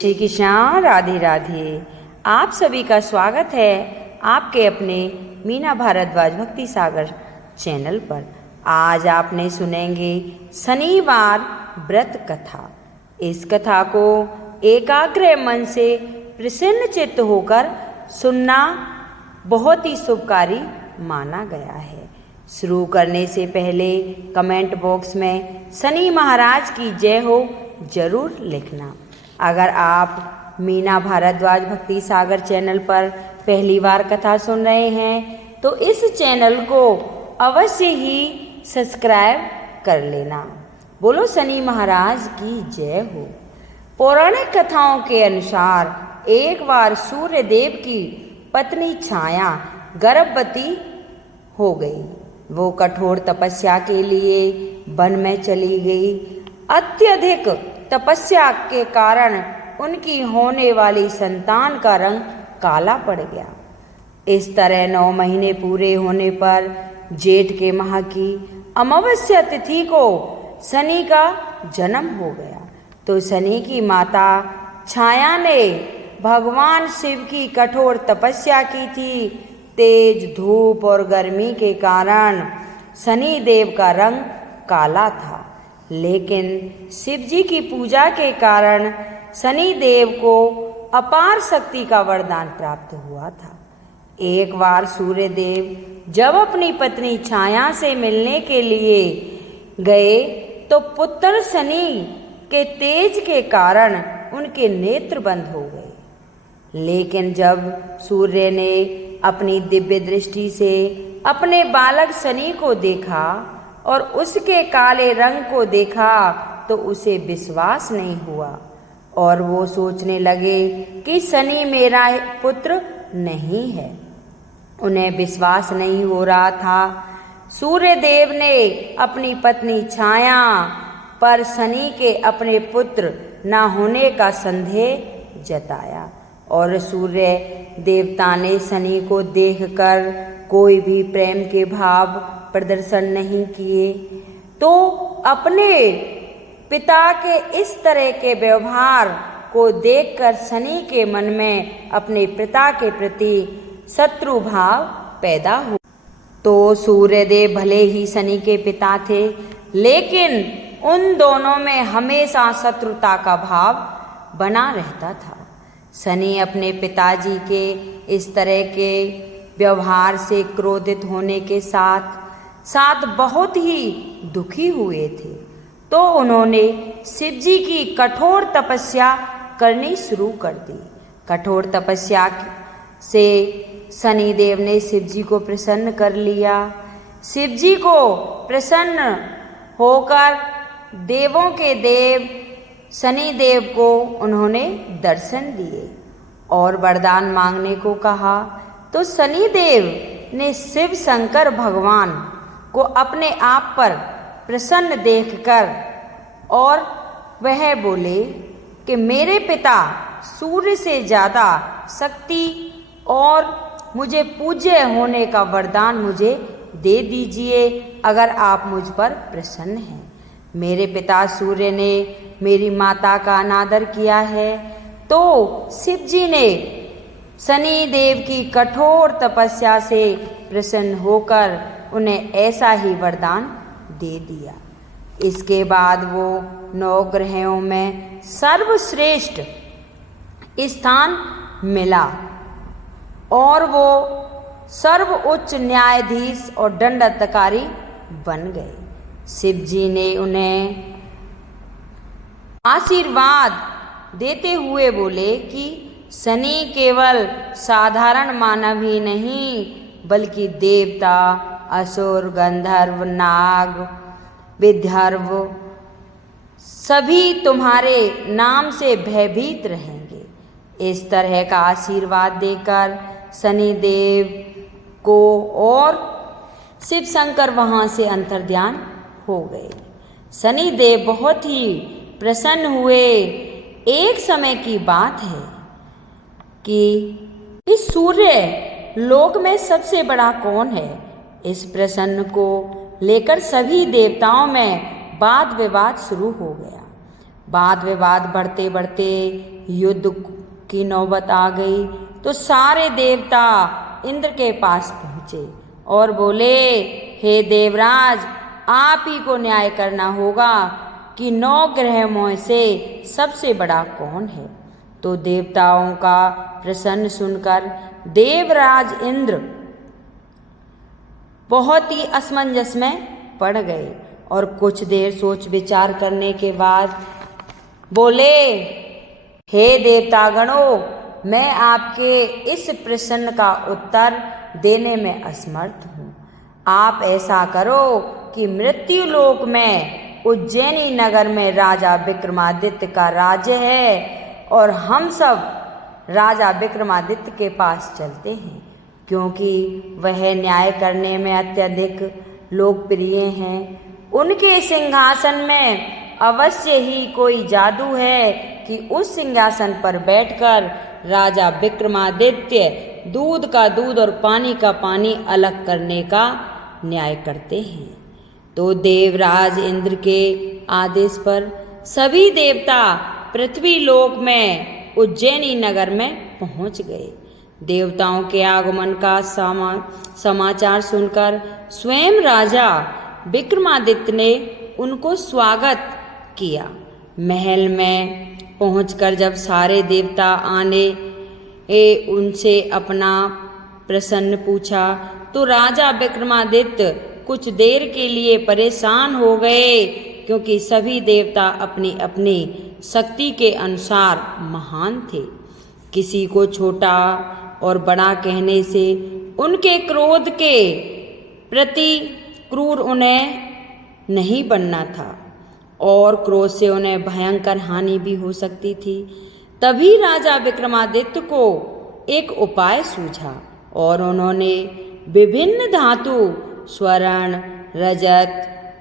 श्री कृष्ण, राधे राधे। आप सभी का स्वागत है आपके अपने मीना भारद्वाज भक्ति सागर चैनल पर। आज आपने सुनेंगे शनिवार व्रत कथा। इस कथा को एकाग्र मन से प्रसन्न चित्त होकर सुनना बहुत ही शुभकारी माना गया है। शुरू करने से पहले कमेंट बॉक्स में शनि महाराज की जय हो जरूर लिखना। अगर आप मीना भारद्वाज भक्ति सागर चैनल पर पहली बार कथा सुन रहे हैं तो इस चैनल को अवश्य ही सब्सक्राइब कर लेना। बोलो शनि महाराज की जय हो। पौराणिक कथाओं के अनुसार एक बार सूर्य देव की पत्नी छाया गर्भवती हो गई। वो कठोर तपस्या के लिए वन में चली गई। अत्यधिक तपस्या के कारण उनकी होने वाली संतान का रंग काला पड़ गया। इस तरह 9 महीने पूरे होने पर जेठ के माह की अमावस्या तिथि को शनि का जन्म हो गया। तो शनि की माता छाया ने भगवान शिव की कठोर तपस्या की थी। तेज धूप और गर्मी के कारण शनि देव का रंग काला था, लेकिन शिव जी की पूजा के कारण शनि देव को अपार शक्ति का वरदान प्राप्त हुआ था। एक बार सूर्य देव जब अपनी पत्नी छाया से मिलने के लिए गए तो पुत्र शनि के तेज के कारण उनके नेत्र बंद हो गए। लेकिन जब सूर्य ने अपनी दिव्य दृष्टि से अपने बालक शनि को देखा और उसके काले रंग को देखा तो उसे विश्वास नहीं हुआ और वो सोचने लगे कि शनि मेरा पुत्र नहीं है। उन्हें विश्वास नहीं हो रहा था। सूर्य देव ने अपनी पत्नी छाया पर शनि के अपने पुत्र न होने का संदेह जताया और सूर्य देवता ने शनि को देखकर कोई भी प्रेम के भाव प्रदर्शन नहीं किए। तो अपने पिता के इस तरह के व्यवहार को देखकर शनि के मन में अपने पिता के प्रति शत्रु भाव पैदा हुआ। तो सूर्यदेव भले ही शनि के पिता थे, लेकिन उन दोनों में हमेशा शत्रुता का भाव बना रहता था। शनि अपने पिताजी के इस तरह के व्यवहार से क्रोधित होने के साथ साथ बहुत ही दुखी हुए थे। तो उन्होंने शिव जी की कठोर तपस्या करनी शुरू कर दी। कठोर तपस्या से शनि देव ने शिव जी को प्रसन्न कर लिया। शिव जी को प्रसन्न होकर देवों के देव शनि देव को उन्होंने दर्शन दिए और वरदान मांगने को कहा। तो शनि देव ने शिव शंकर भगवान को अपने आप पर प्रसन्न देखकर और वह बोले कि मेरे पिता सूर्य से ज़्यादा शक्ति और मुझे पूज्य होने का वरदान मुझे दे दीजिए अगर आप मुझ पर प्रसन्न हैं। मेरे पिता सूर्य ने मेरी माता का अनादर किया है। तो शिव जी ने शनि देव की कठोर तपस्या से प्रसन्न होकर उन्हें ऐसा ही वरदान दे दिया। इसके बाद वो 9 ग्रहों में सर्वश्रेष्ठ स्थान मिला और वो सर्वोच्च न्यायाधीश और दंडाधिकारी बन गए। शिव जी ने उन्हें आशीर्वाद देते हुए बोले कि शनि केवल साधारण मानव ही नहीं बल्कि देवता, असुर, गंधर्व, नाग, विद्यार्व सभी तुम्हारे नाम से भयभीत रहेंगे। इस तरह का आशीर्वाद देकर शनि देव को और शिव शंकर वहाँ से अंतर्ध्यान हो गए। शनि देव बहुत ही प्रसन्न हुए। एक समय की बात है कि इस सूर्य लोक में सबसे बड़ा कौन है। इस प्रश्न को लेकर सभी देवताओं में वाद विवाद शुरू हो गया। वाद विवाद बढ़ते बढ़ते युद्ध की नौबत आ गई तो सारे देवता इंद्र के पास पहुँचे और बोले, हे देवराज, आप ही को न्याय करना होगा कि 9 ग्रहों से सबसे बड़ा कौन है। तो देवताओं का प्रश्न सुनकर देवराज इंद्र बहुत ही असमंजस में पड़ गए और कुछ देर सोच विचार करने के बाद बोले, हे देवतागणों, मैं आपके इस प्रश्न का उत्तर देने में असमर्थ हूँ। आप ऐसा करो कि मृत्यु लोक में उज्जैनी नगर में राजा विक्रमादित्य का राज्य है और हम सब राजा विक्रमादित्य के पास चलते हैं, क्योंकि वह न्याय करने में अत्यधिक लोकप्रिय हैं। उनके सिंहासन में अवश्य ही कोई जादू है कि उस सिंहासन पर बैठकर राजा विक्रमादित्य दूध का दूध और पानी का पानी अलग करने का न्याय करते हैं। तो देवराज इंद्र के आदेश पर सभी देवता पृथ्वी लोक में उज्जैनी नगर में पहुंच गए। देवताओं के आगमन का समाचार सुनकर स्वयं राजा विक्रमादित्य ने उनको स्वागत किया। महल में पहुंचकर जब सारे देवता आने उनसे अपना प्रश्न पूछा तो राजा विक्रमादित्य कुछ देर के लिए परेशान हो गए, क्योंकि सभी देवता अपनी अपनी शक्ति के अनुसार महान थे। किसी को छोटा और बड़ा कहने से उनके क्रोध के प्रति क्रूर उन्हें नहीं बनना था और क्रोध से उन्हें भयंकर हानि भी हो सकती थी। तभी राजा विक्रमादित्य को एक उपाय सूझा और उन्होंने विभिन्न धातु स्वर्ण, रजत,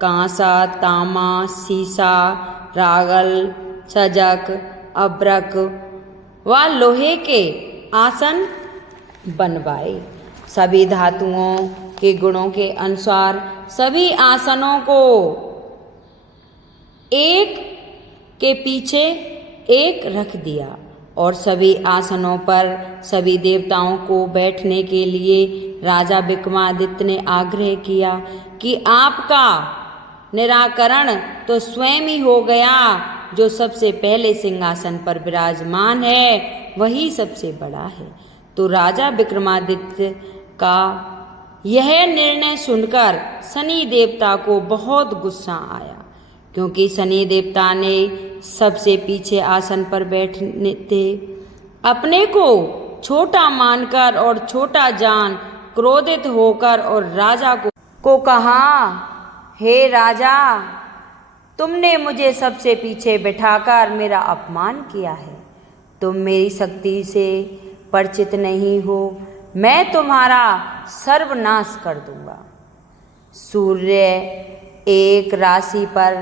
कांसा, तांबा, सीसा, रागल, सजक, अब्रक व लोहे के आसन बनवाए। सभी धातुओं के गुणों के अनुसार सभी आसनों को एक के पीछे एक रख दिया और सभी आसनों पर सभी देवताओं को बैठने के लिए राजा विक्रमादित्य ने आग्रह किया कि आपका निराकरण तो स्वयं ही हो गया। जो सबसे पहले सिंहासन पर विराजमान है वही सबसे बड़ा है। तो राजा विक्रमादित्य का यह निर्णय सुनकर शनि देवता को बहुत गुस्सा आया, क्योंकि शनि देवता ने सबसे पीछे आसन पर बैठने थे। अपने को छोटा मानकर और छोटा जान क्रोधित होकर और राजा को कहा, हे राजा, तुमने मुझे सबसे पीछे बिठाकर मेरा अपमान किया है। तुम मेरी शक्ति से परिचित नहीं हो। मैं तुम्हारा सर्वनाश कर दूंगा। सूर्य एक राशि पर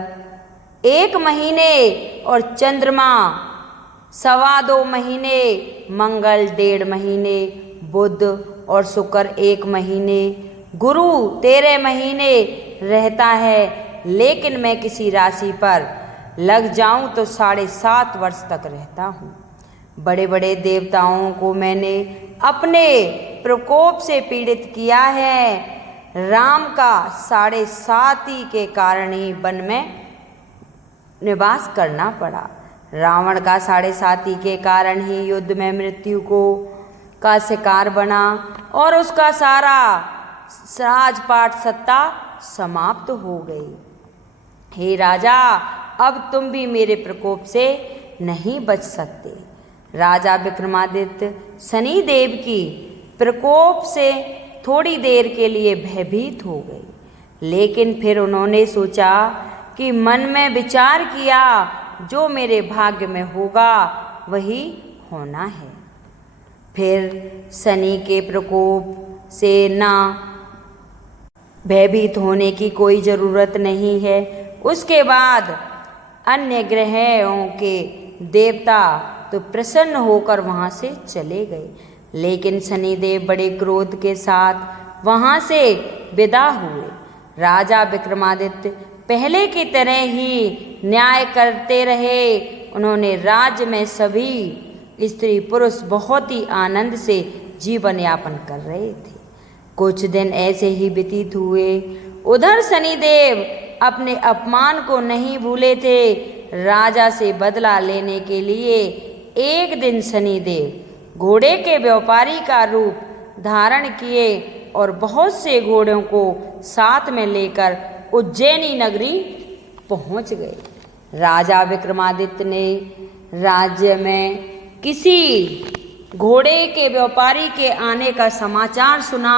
1 महीने और चंद्रमा 2.25 महीने, मंगल 1.5 महीने, बुध और शुक्र 1 महीने, गुरु 13 महीने रहता है। लेकिन मैं किसी राशि पर लग जाऊं तो 7.5 वर्ष तक रहता हूँ। बड़े बड़े देवताओं को मैंने अपने प्रकोप से पीड़ित किया है। राम का 7.5 के कारण ही वन में निवास करना पड़ा। रावण का 7.5 के कारण ही युद्ध में मृत्यु का शिकार बना और उसका सारा राजपाट सत्ता समाप्त हो गई। हे राजा, अब तुम भी मेरे प्रकोप से नहीं बच सकते। राजा विक्रमादित्य शनि देव की प्रकोप से थोड़ी देर के लिए भयभीत हो गए, लेकिन फिर उन्होंने सोचा कि मन में विचार किया, जो मेरे भाग्य में होगा वही होना है। फिर शनि के प्रकोप से ना भयभीत होने की कोई ज़रूरत नहीं है। उसके बाद अन्य ग्रहों के देवता तो प्रसन्न होकर वहाँ से चले गए, लेकिन शनिदेव बड़े क्रोध के साथ वहाँ से विदा हुए। राजा विक्रमादित्य पहले की तरह ही न्याय करते रहे उन्होंने राज्य में सभी स्त्री पुरुष बहुत ही आनंद से जीवन यापन कर रहे थे। कुछ दिन ऐसे ही व्यतीत हुए। उधर शनिदेव अपने अपमान को नहीं भूले थे। राजा से बदला लेने के लिए एक दिन शनिदेव घोड़े के व्यापारी का रूप धारण किए और बहुत से घोड़ों को साथ में लेकर उज्जैनी नगरी पहुंच गए। राजा विक्रमादित्य ने राज्य में किसी घोड़े के व्यापारी के आने का समाचार सुना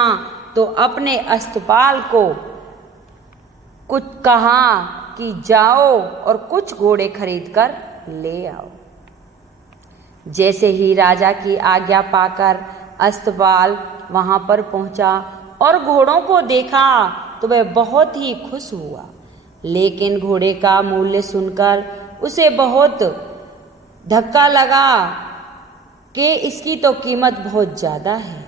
तो अपने अस्तपाल को कुछ कहा कि जाओ और कुछ घोड़े खरीद कर ले आओ। जैसे ही राजा की आज्ञा पाकर अस्तपाल वहां पर पहुंचा और घोड़ों को देखा तो वह बहुत ही खुश हुआ, लेकिन घोड़े का मूल्य सुनकर उसे बहुत धक्का लगा कि इसकी तो कीमत बहुत ज़्यादा है।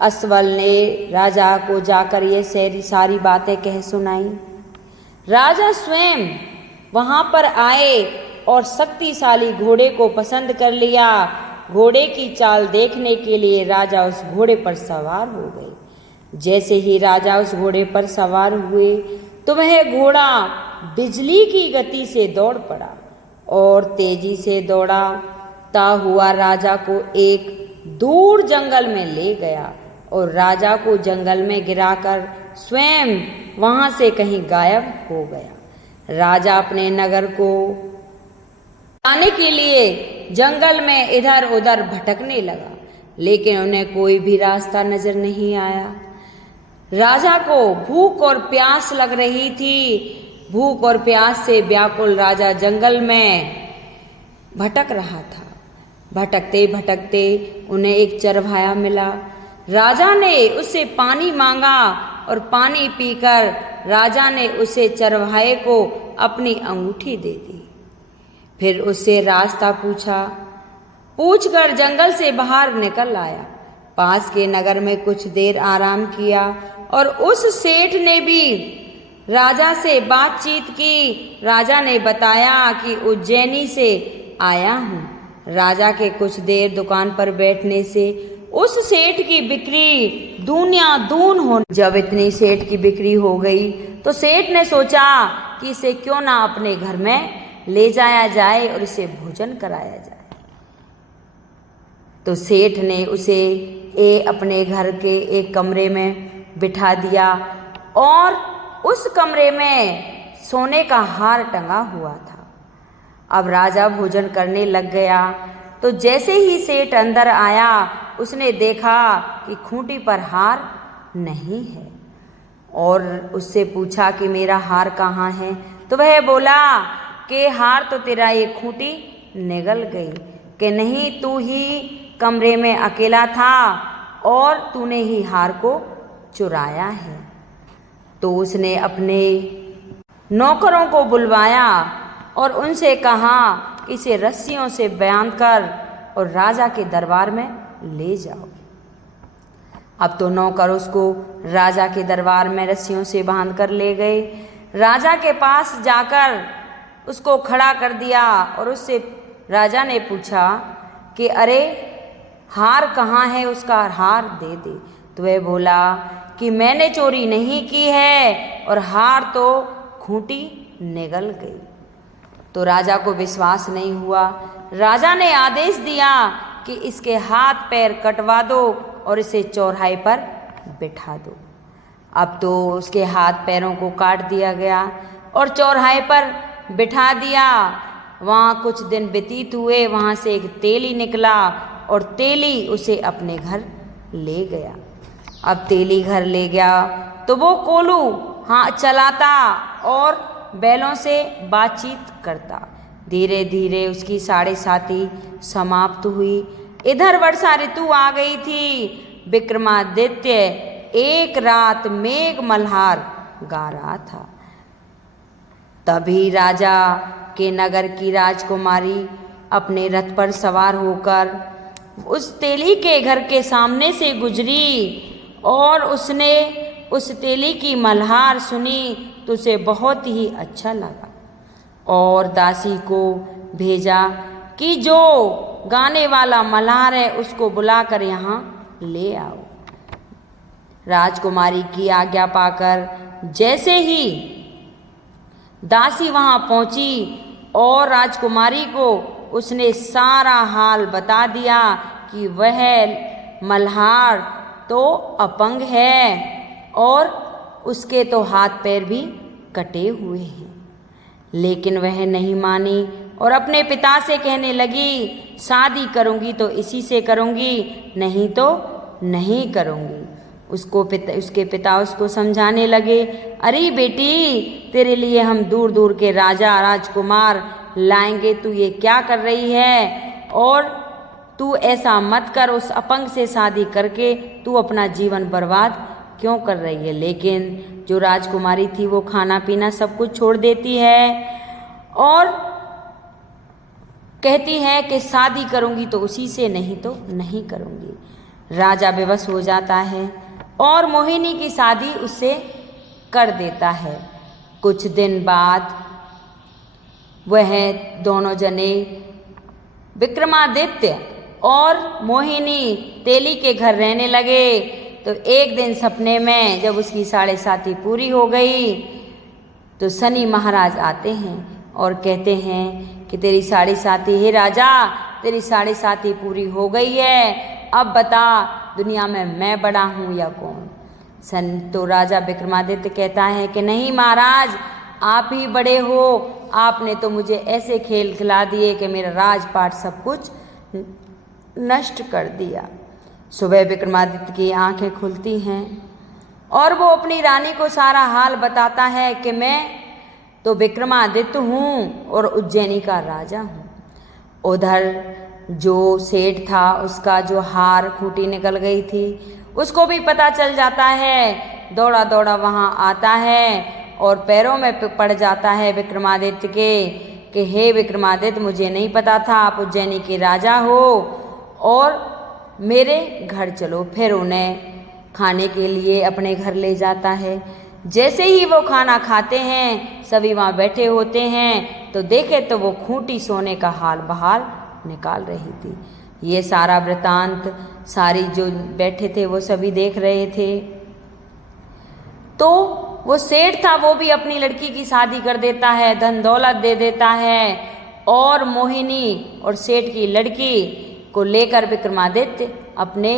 असवल ने राजा को जाकर ये सारी बातें कह सुनाई। राजा स्वयं वहाँ पर आए और शक्तिशाली घोड़े को पसंद कर लिया। घोड़े की चाल देखने के लिए राजा उस घोड़े पर सवार हो गए। जैसे ही राजा उस घोड़े पर सवार हुए तो वह घोड़ा बिजली की गति से दौड़ पड़ा और तेजी से दौड़ता हुआ राजा को एक दूर जंगल में ले गया और राजा को जंगल में गिराकर स्वयं वहां से कहीं गायब हो गया। राजा अपने नगर को आने के लिए जंगल में इधर उधर भटकने लगा, लेकिन उन्हें कोई भी रास्ता नजर नहीं आया। राजा को भूख और प्यास लग रही थी। भूख और प्यास से व्याकुल राजा जंगल में भटक रहा था। भटकते भटकते उन्हें एक चरवाहा मिला। राजा ने उससे पानी मांगा और पानी पीकर राजा ने उसे चरवाहे को अपनी अंगूठी दे दी। फिर उससे रास्ता पूछकर जंगल से बाहर निकल आया। पास के नगर में कुछ देर आराम किया और उस सेठ ने भी राजा से बातचीत की। राजा ने बताया कि उज्जैनी से आया हूँ। राजा के कुछ देर दुकान पर बैठने से उस सेठ की बिक्री दूनिया दून हो। जब इतनी सेठ की बिक्री हो गई तो सेठ ने सोचा कि इसे क्यों ना अपने घर में ले जाया जाए और इसे भोजन कराया जाए। तो सेठ ने उसे अपने घर के एक कमरे में बिठा दिया और उस कमरे में सोने का हार टंगा हुआ था। अब राजा भोजन करने लग गया तो जैसे ही सेठ अंदर आया उसने देखा कि खूंटी पर हार नहीं है और उससे पूछा कि मेरा हार कहाँ है। तो वह बोला कि हार तो तेरा ये खूंटी निगल गई, कि नहीं तू ही कमरे में अकेला था और तूने ही हार को चुराया है। तो उसने अपने नौकरों को बुलवाया और उनसे कहा कि इसे रस्सियों से बांध कर और राजा के दरबार में ले जाओ। अब तो नौकर उसको राजा के दरबार में रस्सियों से बांध कर ले गए। राजा के पास जाकर उसको खड़ा कर दिया और उससे राजा ने पूछा कि अरे हार कहाँ है, उसका हार दे दे। तो वह बोला कि मैंने चोरी नहीं की है और हार तो खूंटी निगल गई। तो राजा को विश्वास नहीं हुआ। राजा ने आदेश दिया कि इसके हाथ पैर कटवा दो और इसे चौराहे पर बिठा दो। अब तो उसके हाथ पैरों को काट दिया गया और चौराहे पर बिठा दिया। वहाँ कुछ दिन व्यतीत हुए। वहाँ से एक तेली निकला और तेली उसे अपने घर ले गया। अब तेली घर ले गया तो वो कोलू चलाता और बैलों से बातचीत करता। धीरे धीरे उसकी साढ़े साथी समाप्त हुई। इधर वर्षा ऋतु आ गई थी। विक्रमादित्य एक रात मेघ मल्हार गा रहा था। तभी राजा के नगर की राजकुमारी अपने रथ पर सवार होकर उस तेली के घर के सामने से गुजरी और उसने उस तेली की मल्हार सुनी तो उसे बहुत ही अच्छा लगा। और दासी को भेजा कि जो गाने वाला मल्हार है उसको बुलाकर यहाँ ले आओ। राजकुमारी की आज्ञा पाकर जैसे ही दासी वहाँ पहुँची और राजकुमारी को उसने सारा हाल बता दिया कि वह मल्हार तो अपंग है और उसके तो हाथ पैर भी कटे हुए हैं। लेकिन वह नहीं मानी और अपने पिता से कहने लगी, शादी करूँगी तो इसी से करूँगी, नहीं तो नहीं करूँगी। उसके पिता उसको समझाने लगे, अरे बेटी, तेरे लिए हम दूर दूर के राजा राजकुमार लाएंगे, तू ये क्या कर रही है? और तू ऐसा मत कर, उस अपंग से शादी करके तू अपना जीवन बर्बाद क्यों कर रही है? लेकिन जो राजकुमारी थी वो खाना पीना सब कुछ छोड़ देती है और कहती है कि शादी करूँगी तो उसी से, नहीं तो नहीं करूँगी। राजा बेबस हो जाता है और मोहिनी की शादी उससे कर देता है। कुछ दिन बाद वह दोनों जने विक्रमादित्य और मोहिनी तेली के घर रहने लगे। तो एक दिन सपने में जब उसकी 7.5 पूरी हो गई तो शनि महाराज आते हैं और कहते हैं कि तेरी 7.5, हे राजा, तेरी 7.5 पूरी हो गई है, अब बता दुनिया में मैं बड़ा हूँ या कौन? तो राजा विक्रमादित्य कहता है कि नहीं महाराज, आप ही बड़े हो, आपने तो मुझे ऐसे खेल खिला दिए कि मेरा राजपाट सब कुछ नष्ट कर दिया। सुबह विक्रमादित्य की आंखें खुलती हैं और वो अपनी रानी को सारा हाल बताता है कि मैं तो विक्रमादित्य हूँ और उज्जैनी का राजा हूँ। उधर जो सेठ था उसका जो हार खूंटी निकल गई थी उसको भी पता चल जाता है, दौड़ा दौड़ा वहाँ आता है और पैरों में पड़ जाता है विक्रमादित्य के कि हे विक्रमादित्य, मुझे नहीं पता था आप उज्जैनी के राजा हो और मेरे घर चलो। फिर उन्हें खाने के लिए अपने घर ले जाता है। जैसे ही वो खाना खाते हैं, सभी वहाँ बैठे होते हैं, तो देखे तो वो खूंटी सोने का हाल बहाल निकाल रही थी। ये सारा वृतांत सारी जो बैठे थे वो सभी देख रहे थे। तो वो सेठ था, वो भी अपनी लड़की की शादी कर देता है, धन दौलत दे देता है और मोहिनी और सेठ की लड़की को लेकर विक्रमादित्य अपने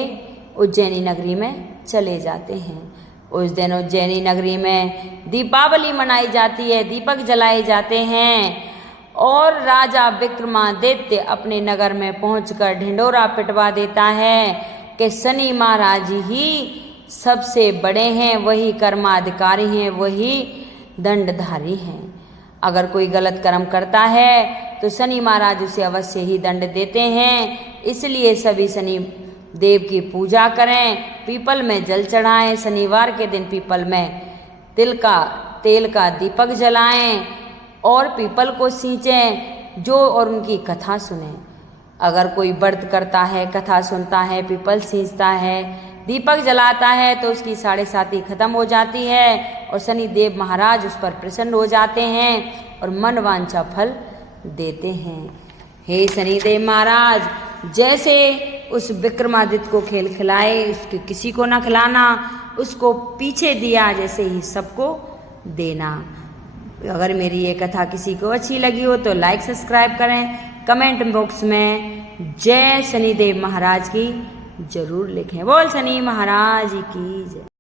उज्जैनी नगरी में चले जाते हैं। उस दिन उज्जैनी नगरी में दीपावली मनाई जाती है, दीपक जलाए जाते हैं और राजा विक्रमादित्य अपने नगर में पहुंचकर ढिंढोरा पिटवा देता है कि शनि महाराज ही सबसे बड़े हैं, वही कर्माधिकारी हैं, वही दंडधारी हैं। अगर कोई गलत कर्म करता है तो शनि महाराज उसे अवश्य ही दंड देते हैं। इसलिए सभी शनि देव की पूजा करें, पीपल में जल चढ़ाएं, शनिवार के दिन पीपल में तेल का दीपक जलाएं और पीपल को सींचें जो और उनकी कथा सुनें। अगर कोई व्रत करता है, कथा सुनता है, पीपल सींचता है, दीपक जलाता है तो उसकी 7.5 खत्म हो जाती है और शनि देव महाराज उस पर प्रसन्न हो जाते हैं और मनवांछा फल देते हैं। हे शनिदेव महाराज, जैसे उस विक्रमादित्य को खेल खिलाए, उसके किसी को न खिलाना, उसको पीछे दिया जैसे ही सबको देना। अगर मेरी ये कथा किसी को अच्छी लगी हो तो लाइक सब्सक्राइब करें, कमेंट बॉक्स में जय शनिदेव महाराज की जरूर लिखें। बोल शनि महाराज की जय।